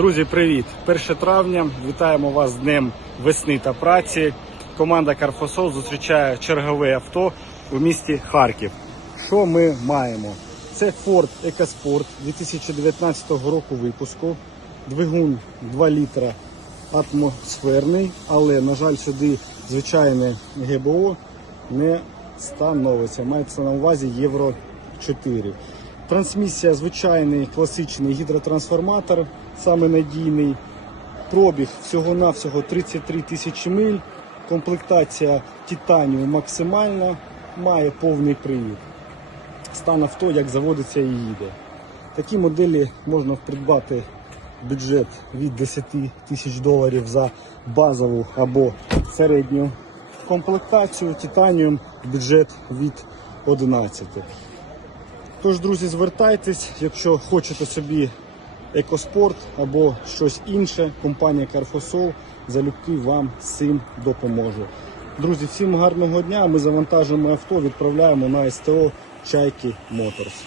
Друзі, привіт! 1 травня. Вітаємо вас з Днем весни та праці. Команда Карфосол зустрічає чергове авто у місті Харків. Що ми маємо? Це Ford EcoSport 2019 року випуску. Двигун 2 літра атмосферний, але, на жаль, сюди звичайне ГБО не становиться. Мається на увазі Євро 4. Трансмісія звичайний класичний гідротрансформатор, саме надійний. Пробіг всього-навсього 33 тисячі миль. Комплектація титанію максимальна, має повний привід. Стан авто, як заводиться і їде. Такі моделі можна придбати бюджет від 10 тисяч доларів за базову або середню комплектацію. Титаніум бюджет від 11. Тож, друзі, звертайтесь, якщо хочете собі екоспорт або щось інше, компанія Carfosol залюбки вам цим допоможе. Друзі, всім гарного дня. Ми завантажуємо авто, відправляємо на СТО Чайки Моторс.